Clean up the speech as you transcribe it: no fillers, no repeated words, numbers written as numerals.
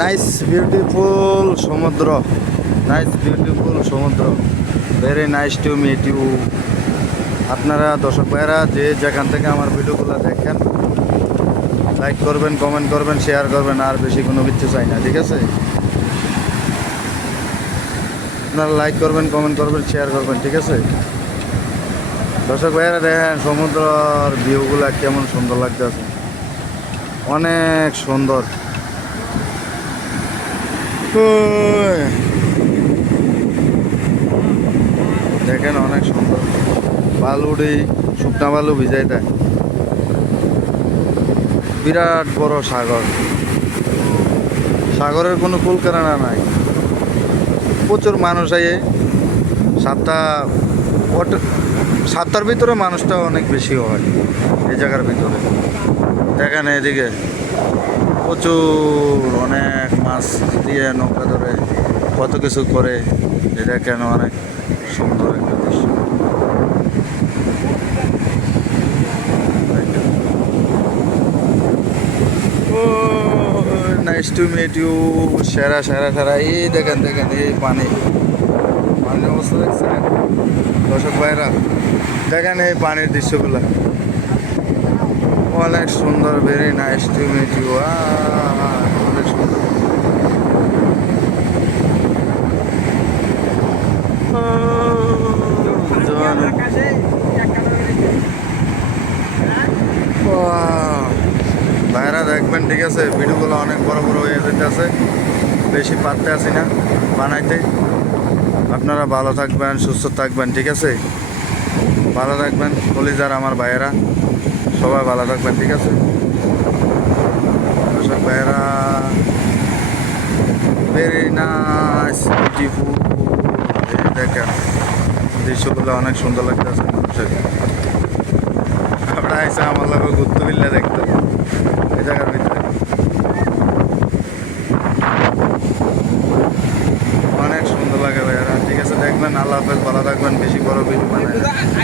Nice beautiful সমুদ্র, nice beautiful সমুদ্র, very nice to meet you. আপনারা দর্শক ভাইরা যে যেখান থেকে আমার ভিডিওগুলো দেখেন, লাইক করবেন, কমেন্ট করবেন, শেয়ার করবেন, আর বেশি কোনো কিছু চাই না, ঠিক আছে? আপনারা লাইক করবেন, কমেন্ট করবেন, শেয়ার করবেন, ঠিক আছে? দর্শক ভাইরা দেখেন সমুদ্রের ভিউগুলা কেমন সুন্দর লাগতেছে, অনেক সুন্দর। দেখেন অনেক সুন্দর, বালুডি শুকনা বালু ভিজাই দেয়, বিরাট বড় সাগর, সাগরের কোনো কুলকারণা নাই। প্রচুর মানুষ আইয়ে সাতটার ভিতরে মানুষটা অনেক বেশি হয় এই জায়গার ভিতরে। দেখেন এদিকে প্রচুর অনেক মাছ দিয়ে নৌকা ধরে কত কিছু করে, এটা কেন অনেক সুন্দর একটা দৃশ্য। ও নাইস টু মিট ইউ, সেরা সেরা সেরা। এই দেখেন দেখেন এই পানির অবস্থা দেখছেন দর্শক ভাইরা, দেখেন এই পানির দৃশ্যগুলো অনেক সুন্দর, very nice to meet you. অনেক সুন্দর। ভাইরা দেখবেন, ঠিক আছে? ভিডিওগুলো অনেক বড় বড় হয়ে যেতেছে, বেশি পারতে আসি না বানাইতে। আপনারা ভালো থাকবেন, সুস্থ থাকবেন, ঠিক আছে? ভালো থাকবেন কলিজার আমার ভাইয়েরা, সবাই ভালো থাকবেন, ঠিক আছে? দর্শক ভাইয়েরা, ভেরি নাইস বিউটিফুল। দেখেন দৃশ্যগুলো অনেক সুন্দর লাগতেছে মানুষের। আমরা এসে আমার লোক ঘুরতে ফিরলে দেখতে এই জায়গার ভিতরে